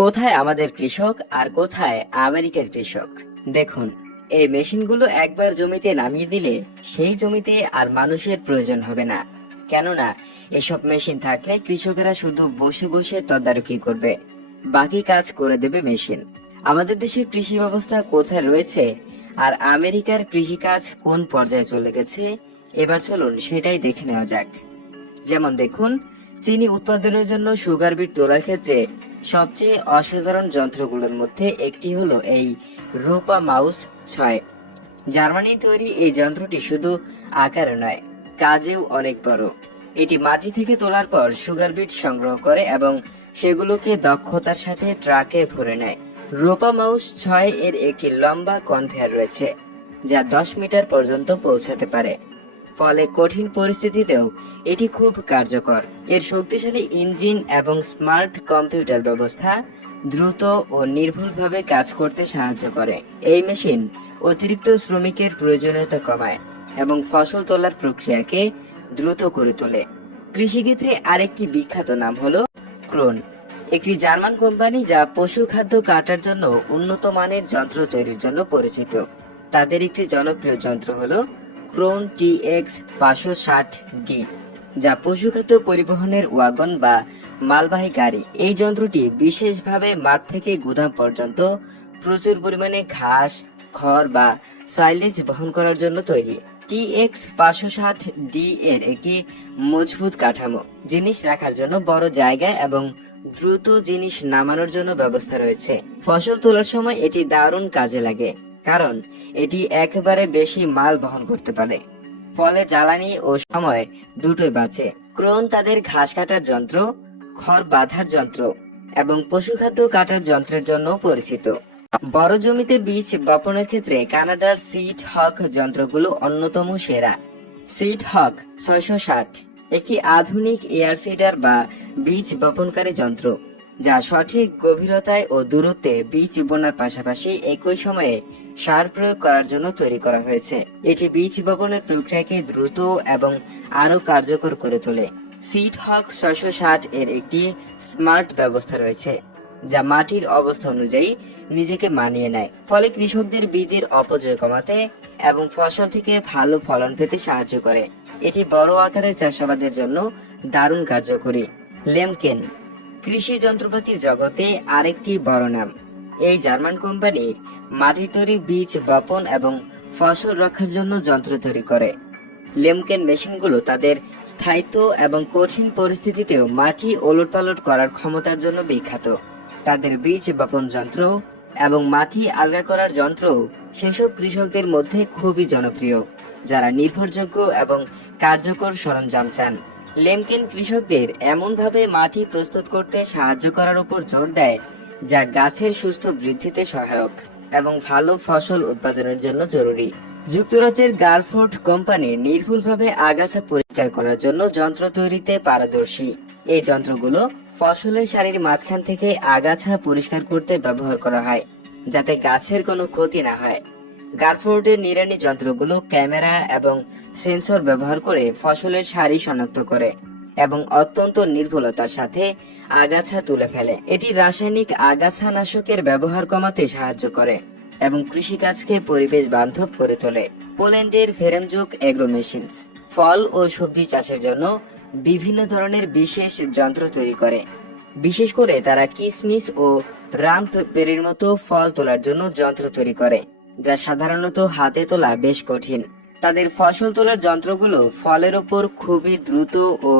কোথায় আমাদের কৃষক আর কোথায় আমেরিকার কৃষক? দেখুন, এই মেশিনগুলো একবার জমিতে নামিয়ে দিলে সেই জমিতে আর মানুষের প্রয়োজন হবে না। কেননা এসব মেশিন থাকলে কৃষকেরা শুধু বসে বসে তদারকি করবে, বাকি কাজ করে দেবে মেশিন। আমাদের দেশের কৃষি ব্যবস্থা কোথায় রয়েছে আর আমেরিকার কৃষিকাজ কোন পর্যায়ে চলে গেছে, এবার চলুন সেটাই দেখে নেওয়া যাক। যেমন দেখুন, চিনি উৎপাদনের জন্য সুগার বিট তোলার ক্ষেত্রে সবচেয়ে অসাধারণ যন্ত্রগুলোর মধ্যে একটি হলো এই রোপা মাউস 6। জার্মানি তৈরি এই যন্ত্রটি শুধু আকারে নয়, কাজেও অনেক বড়। এটি মাটি থেকে তোলার পর সুগার বিট সংগ্রহ করে এবং সেগুলোকে দক্ষতার সাথে ট্রাকে ভরে নেয়। রোপা মাউস 6 এর একটি লম্বা কনভেয়ার রয়েছে যা 10 মিটার পর্যন্ত পৌঁছাতে পারে, ফলে কঠিন পরিস্থিতিতেও এটি খুব কার্যকর। এর শক্তিশালী ইঞ্জিন এবং স্মার্ট কম্পিউটার ব্যবস্থা দ্রুত ও নির্ভুলভাবে কাজ করতে সাহায্য করে। এই মেশিন অতিরিক্ত শ্রমিকের প্রয়োজনীয়তা কমায় এবং ফসল তোলার প্রক্রিয়াকে দ্রুত করে তোলে। কৃষিক্ষেত্রে আরেকটি বিখ্যাত নাম হলো ক্রোন, একটি জার্মান কোম্পানি যা পশু খাদ্য কাটার জন্য উন্নত মানের যন্ত্র তৈরির জন্য পরিচিত। তাদের একটি জনপ্রিয় যন্ত্র হলো ক্রোন TX 560D, যা পশুখাদ্য পরিবহনের ওয়াগন বা মালবাহী গাড়ি। এই যন্ত্রটি বিশেষভাবে মাঠ থেকে গুদাম পর্যন্ত প্রচুর পরিমাণে ঘাস, খড় বা সাইলেজ বহন করার জন্য তৈরি। TX 560D এর একটি মজবুত কাঠামো, জিনিস রাখার জন্য বড় জায়গা এবং দ্রুত জিনিস নামানোর জন্য ব্যবস্থা রয়েছে। ফসল তোলার সময় এটি দারুণ কাজে লাগে, কারণ এটি একেবারে বেশি মাল বহন করতে পারে, ফলে জ্বালানি ও সময় দুটোই বাঁচে। ক্রোন তাদের ঘাস কাটার যন্ত্র, খড় বাঁধার যন্ত্র এবং পশুখাদ্য কাটার যন্ত্রের জন্য পরিচিত। বড় জমিতে বীজ বপনের ক্ষেত্রে কানাডার সিড হক যন্ত্রগুলো অন্যতম সেরা। সিড হক 660 একটি আধুনিক এয়ার সিডার বা বীজ বপনকারী যন্ত্র, যা সঠিক গভীরতায় ও দূরত্বে বীজ বোনার পাশাপাশি একই সময়ে সার প্রয়োগ করার জন্য তৈরি করা হয়েছে। এটি বীজ বপনের প্রক্রিয়াকে দ্রুত এবং আরো কার্যকর করে তোলে। সিড হক 660 এর একটি স্মার্ট ব্যবস্থা রয়েছে, যা মাটির অবস্থা অনুযায়ী নিজেকে মানিয়ে নেয়, ফলে কৃষকদের বীজের অপচয় কমাতে এবং ফসল থেকে ভালো ফলন পেতে সাহায্য করে। এটি বড় আকারের চাষাবাদের জন্য দারুণ কার্যকরী। লেমকেন কৃষি যন্ত্রপাতির জগতে আরেকটি বড় নাম। এই জার্মান কোম্পানি মাটির তৈরি বীজ বপন এবং ফসল রক্ষার জন্য যন্ত্র তৈরি করে। লেমকেন মেশিনগুলো তাদের স্থায়িত্ব এবং কঠিন পরিস্থিতিতেও মাটি ওলটপালট করার ক্ষমতার জন্য বিখ্যাত। তাদের বীজ বপন যন্ত্র এবং মাটি আলগা করার যন্ত্র সেসব কৃষকদের মধ্যে খুবই জনপ্রিয় যারা নির্ভরযোগ্য এবং কার্যকর সরঞ্জাম চান। লেমকেন কৃষকদের এমনভাবে মাটি প্রস্তুত করতে সাহায্য করার উপর জোর দেয় যা গাছের সুস্থ বৃদ্ধিতে সহায়ক এবং ভালো ফসল উৎপাদনের জন্য জরুরি। যুক্তরাজ্যের গারফোর্ড কোম্পানি নির্ভুলভাবে আগাছা পরিষ্কার করার জন্য যন্ত্র তৈরিতে পারদর্শী। এই যন্ত্রগুলো ফসলের সারির মাঝখান থেকে আগাছা পরিষ্কার করতে ব্যবহার করা হয়, যাতে গাছের কোনো ক্ষতি না হয়। গারফোর্ডের নিড়ানি যন্ত্রগুলো ক্যামেরা এবং সেন্সর ব্যবহার করে ফসলের সারি শনাক্ত করে এবং অত্যন্ত নির্ভুলতার সাথে আগাছা তুলে ফেলে। এটি রাসায়নিক আগাছানাশকের ব্যবহার কমাতে সাহায্য করে এবং কৃষিকাজকে পরিবেশ বান্ধব করে তোলে। পোল্যান্ডের ফেরেমজুক এগ্রো মেশিনস ফল ও সবজি চাষের জন্য বিভিন্ন ধরনের বিশেষ যন্ত্র তৈরি করে। বিশেষ করে তারা কিসমিস ও রামপেরির মতো ফল তোলার জন্য যন্ত্র তৈরি করে, যা সাধারণত হাতে তোলা বেশ কঠিন। তাদের ফসল তোলার যন্ত্রগুলো ফলের ওপর খুবই দ্রুত ও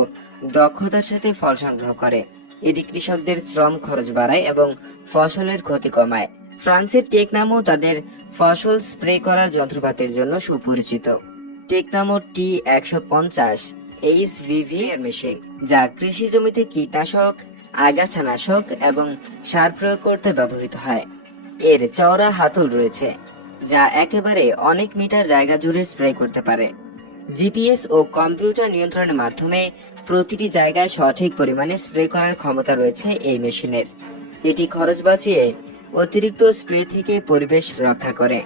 দক্ষতার সাথে ফল সংগ্রহ করে। এটি কৃষকদের শ্রম খরচ বাড়ায় এবং ফসলের ক্ষতি কমায়। ফ্রান্সের টেকনামো তাদের ফসল স্প্রে করার যন্ত্রপাতির জন্য সুপরিচিত। টেকনামো T150 HVV এর মেশিন, যা কৃষি জমিতে কীটনাশক, আগাছানাশক এবং সার প্রয়োগ করতে ব্যবহৃত হয়। এর চওড়া হাতল রয়েছে, যা একেবারে অনেক মিটার জায়গা জুড়ে স্প্রে করতে পারে। জিপিএস ও কম্পিউটার নিয়ন্ত্রণের মাধ্যমে প্রতিটি জায়গায় সঠিক পরিমাণে স্প্রে করার ক্ষমতা রয়েছে এই মেশিনের। এটি খরচ বাঁচিয়ে অতিরিক্ত স্প্রে থেকে পরিবেশ রক্ষা করে।